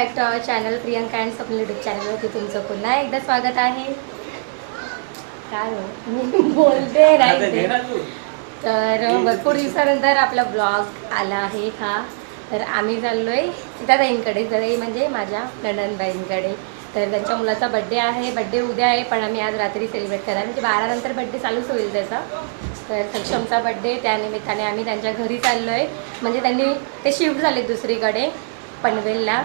Back to our channel Priyanka and Swapna YouTube चॅनलवरती तुमचं पुन्हा एकदा स्वागत आहे. काय हो? मी बोलते नाही ते. तर भरपूर दिवसानंतर आपला ब्लॉग आला आहे हा. तर आम्ही चाललो आहे सीताताईंकडे सीताताई म्हणजे माझ्या नंदनबाईंकडे तर त्यांच्या मुलाचा बड्डे आहे बड्डे उद्या आहे पण आम्ही आज रात्री सेलिब्रेट करणार. म्हणजे बारा नंतर बड्डे चालूच होईल त्याचा. तर सक्षमचा बड्डे त्यानिमित्ताने आम्ही त्यांच्या घरी चाललो आहे म्हणजे त्यांनी ते शिफ्ट झाले दुसरीकडे पनवेलला.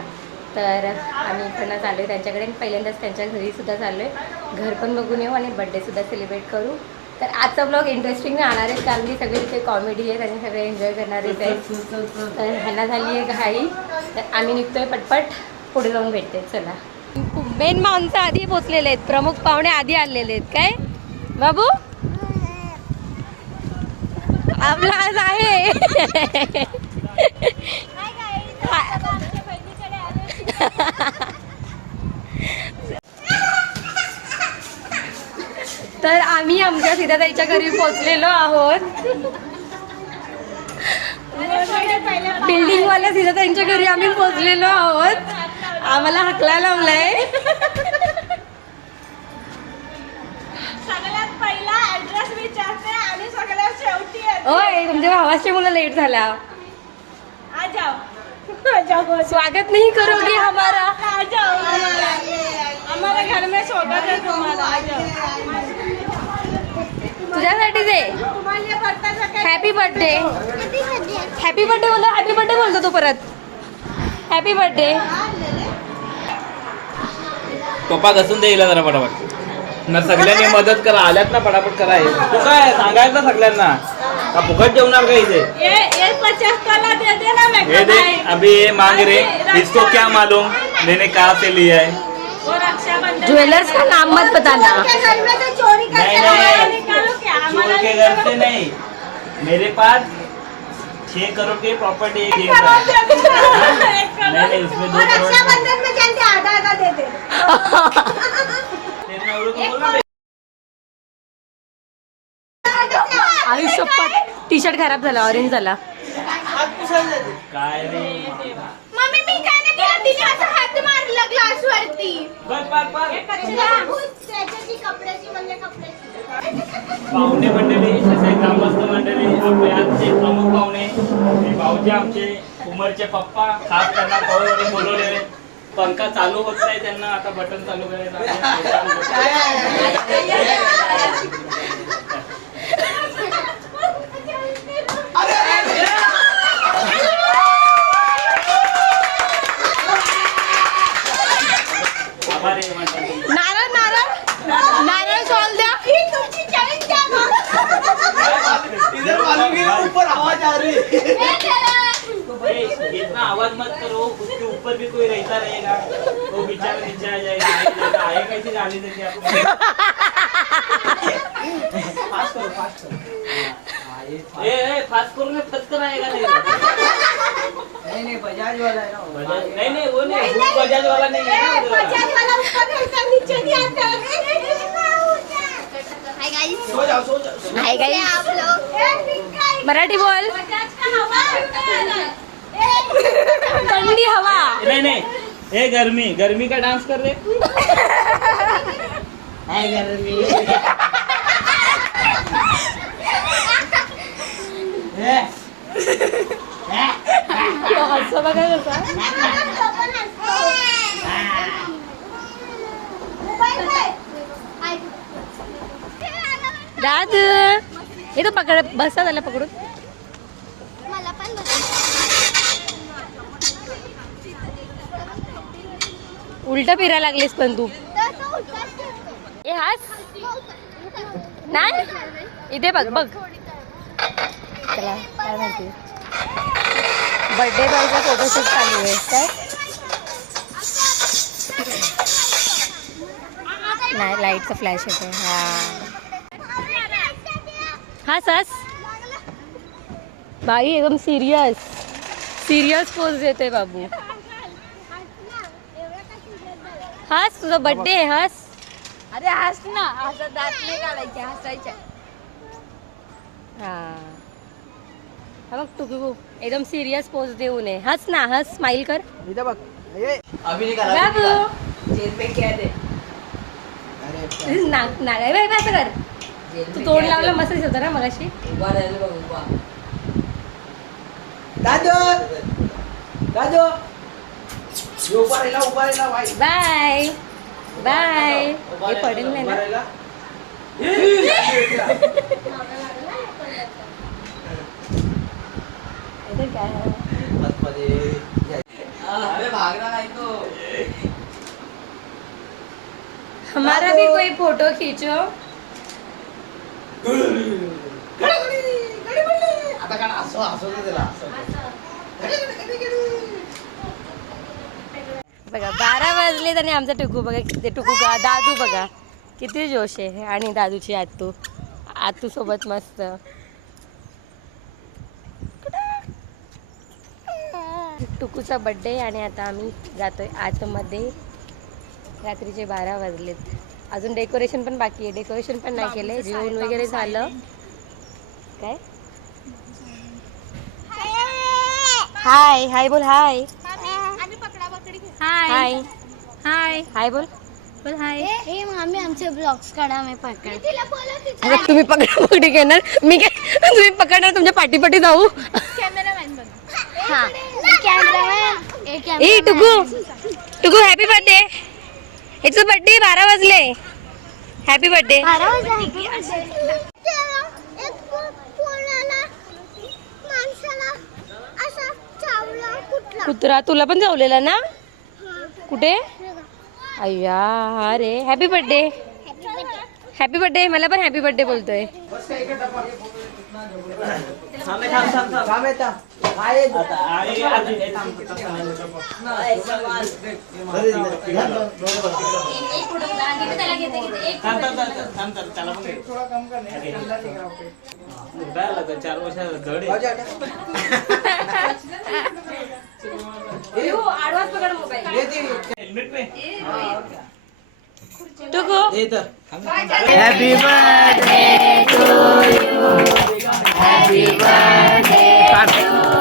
तर आम्ही इकडनं चाललो आहे त्यांच्याकडे. आणि पहिल्यांदाच त्यांच्या घरीसुद्धा चाललो आहे घर पण बघून येऊ आणि बड्डेसुद्धा सेलिब्रेट करू. तर आजचा ब्लॉग इंटरेस्टिंग राहणार आहे कारण की सगळे तिथे कॉमेडी आहे त्यांनी सगळे एन्जॉय करणारेच आहेत. तर ह्यांना झाली आहे घाई तर आम्ही निघतोय पटपट. पुढे जाऊन भेटते. चला. मेन माणसं आधी पोचलेले आहेत. प्रमुख पाहुणे आधी आलेले आहेत. काय? बाबू? आपला आज आहे. तर आम्ही आमच्या सीताताईच्या घरी पोहोचलेलो आहोत. बिल्डिंग वाल्या सीताताईंच्या घरी आम्ही पोहोचलेलो आहोत. आम्हाला हकला लावलाय. सगळ्यात पहिला ऍड्रेस विचारते आणि सगळ्यात शेवटी येते. ओय तुमच्या भावाची मुलं लेट झाला. आ जाओ आ जाओ. स्वागत नहीं करोगे हमारा? आ जाओ हमारे घर में स्वागत है तुम्हारा। बर्थडेचं काय हॅपी बर्थडे हॅपी बर्थडे बोलतो हॅपी बर्थडे बोलतो तो परत. हॅपी बर्थडे पप्पा घसून देईल जरा पटापट. ना सगळ्यांनी मदत करा आल्यात ना पटापट करा हे. तू काय सांगायचं ना सगळ्यांना. का फुकट जेवणार का इथे? ये ये पचास वाला दे दे ना मैं ये देख अभी ये मांग रहे इसको क्या मालूम? मैंने कहाँ से लिया है? रक्षाबंधन ज्वेलर्स का नाम मत बताना। घर में से चोरी नहीं, नहीं। हमारा निकालो क्या? चोर हमारा के घर से नहीं। मेरे पास छह करोड़ की प्रॉपर्टी है एक गेम का करोड़ दे दो। एक करोड़ नहीं उसमें दो और करोड़ रक्षाबंधन में आधा आधा दे। आयुष्यपत टी शर्ट खराब झाला ऑरेंज झाला. काय रे? मम्मी मी काय नाही केलं? तिने असं हात मारला ग्लास वरती बस बस. बस त्याच्याची कपड्याची म्हणजे कपड्याची पाहुणे मंडळी तसे ग्रामस्थ मंडळी आपले आजचे प्रमुख पाहुणे भाऊजी आमचे उमरचे पप्पा खास त्यांना बोलवलेले. पंखा चालू होत नाही त्यांना आता बटन चालू करायचं आभारी आहे मंडळी. नारळ नारळ नारळ सॉल द्या ही तुमची चॅलेंज द्या मग. इधर मालूम नहीं है, ऊपर आवाज आ रही है ए, इतना आवाज मत करो उसके ऊपर भी कोई रहता रहेगा वो बेचारा नीचे आ जाएगा आए कैसे गाली देंगे आपको फास्ट करो फास्ट करो। ए फास्ट करो ना फटकर आएगा नहीं। नहीं नहीं बजाज वाला है ना। बजाज नहीं नहीं वो नहीं वो बजाज वाला नहीं है। बजाज वाला ऊपर रहता नीचे नहीं आता सो जाओ सो जाओ। सो- हाय गाईस आप लोग। मराठी बोल. बजाज का हवा थंडी हवा. नहीं नहीं. ए गर्मी. गर्मी का डांस कर रहे हाय गर्मी. बघा. दाद हे तो पकड बसा झाला पकडून. उलट फिरायला लागलीस पण तू. ए हास. नाही इथे बघ बघ. चला काय माहिती बर्थडे बॉयचा फोटोशूट चालू आहे काय? नाही लाईटचा फ्लॅश येतो हा. हा सस बाई एकदम सिरियस सिरियस पोज देते बाबू. हास तुझा बर्थडे आहे हास. अरे हस ना असं दात नाही काढायचे हसायचे. हा. हा बघ तू तू एकदम सिरियस पोज देऊ नये हस ना हस स्माइल कर. इथं बघ बाबू. जेल में क्या दे? अरे नाग नाग आहे बाई, बाई, असं कर. तू तोंड लावलं मस्त दिसत होतं ना मगाशी. उभा राहिलं बघ उभा. दादो. दादो. उभा राहिला उभा राहिला बाई. बाय. बाय. हे पडेल नाही ना? हमारा भी कोई फोटो खींचो. आता काय असं असं त्याला असं. बघा बारा वाजलेत आणि आमचा टुकू बघा किती टुकू का दादू बघा. किती जोश आहे. आणि दादूची आतू आतू सोबत मस्त. टुकूचा बड्डे आणि आता आम्ही जातोय आतमध्ये. रात्रीचे बारा वाजलेत. अजून डेकोरेशन पण बाकी आहे. डेकोरेशन पण नाही केलंय. जेवण वगैरे झालं. काय? हाय हाय बोल. हाय हाय हाय हाय बोल. बोल हाय हे मामी आमचे ब्लॉग्स काढा मी पकड अरे तुम्ही पकडा पकडी घेणार. मी काय तुम्ही पकडणार तुमच्या पाठी पाठी जाऊ हा. कॅमेरामॅन एक ए टुकू. टुकू हॅपी बर्थडे इट्स बर्थडे बारा वाजले. हॅपी बर्थडे बारा वाजता कुत्रा तुला पण जावलेला ना? कुठे? अय्या अरे हॅपी बर्थडे हॅपी बर्थडे मला पण हॅपी बर्थडे बोलतोय. थांब येता. आहे. आता आई आजी हे थांब, तसं नाही. थांब, थांब, थांब, थांब, थांब, त्याला पण घे. मुलगा आला तर चार वर्षाचा जड आहे. भाऊजी, हटा. ये ती. हेल्मेट पे टुकू ये इथं. बार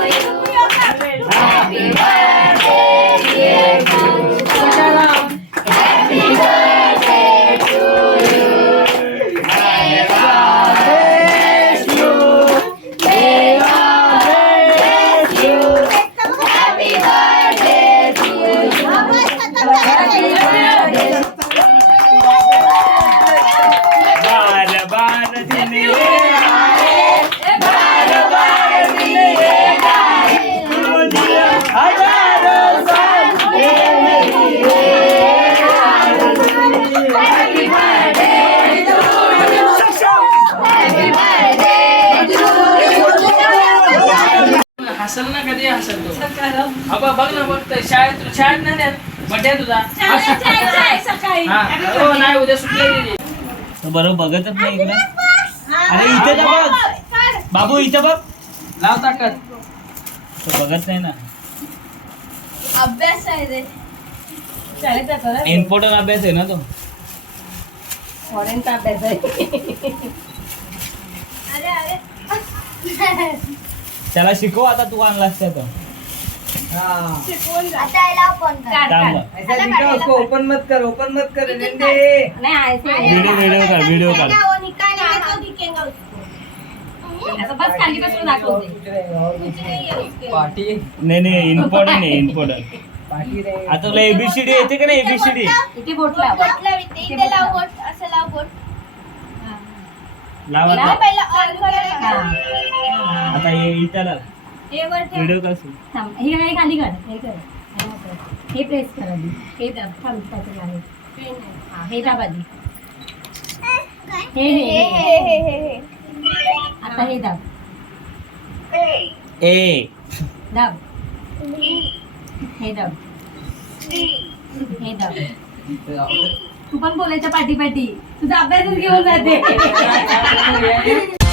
हसल ना कधी हसल तू? अबा बघ ना बघ ते शाळेत शाळेत नाही बड्डे तुझा. हा. नाही उद्या आहे तुझी. बरोबर बघतच नाही इकडे. अरे इथे तर बघ. बाबू इथे बघ. लाव ताकद. तो बघत नाही ना. अभ्यास आहे रे. इम्पॉर्टंट अभ्यास आहे ना तो. फॉरेनचा अभ्यास आहे. अरे अरे. त्याला शिकव आता तू आणलास त्या तो हा. आता याला ओपन कर. काढ, काम काढ. ऐसा लिखा उसको ओपन मत कर ओपन मत कर रहने दे नाही आहे ते. व्हिडिओ व्हिडिओ काढ व्हिडिओ काढ. वो निकालेंगे तो दिखेगा उसको असं बस खाली बसून दाखवते. पार्टी? नाही नाही इम्पॉर्टंट आहे इम्पॉर्टंट पार्टी रे आता तुला एबीसीडी येते का नाही एबीसीडी इथे बोट लाव बोट लाव इथे इथे लाव बोट असं लाव बोट. लावा लाव. आता. पहिला ऑन कर हा. आता हे इथं लाव. हे वर ठेव. व्हिडिओ कसं थांब हे काय खाली कर? हे कर. हे. हे प्रेस कर आधी. हे दाब. थांब काहीतरी आहे. हा हे दाब आधी. हे हे हे. हे हे हे हे. आता हे दाब. ए. दाब. हे दाब. हे दाब. तू पण बोलायचं पाठी पाठी तुझा अभ्यासच घेऊन जाते.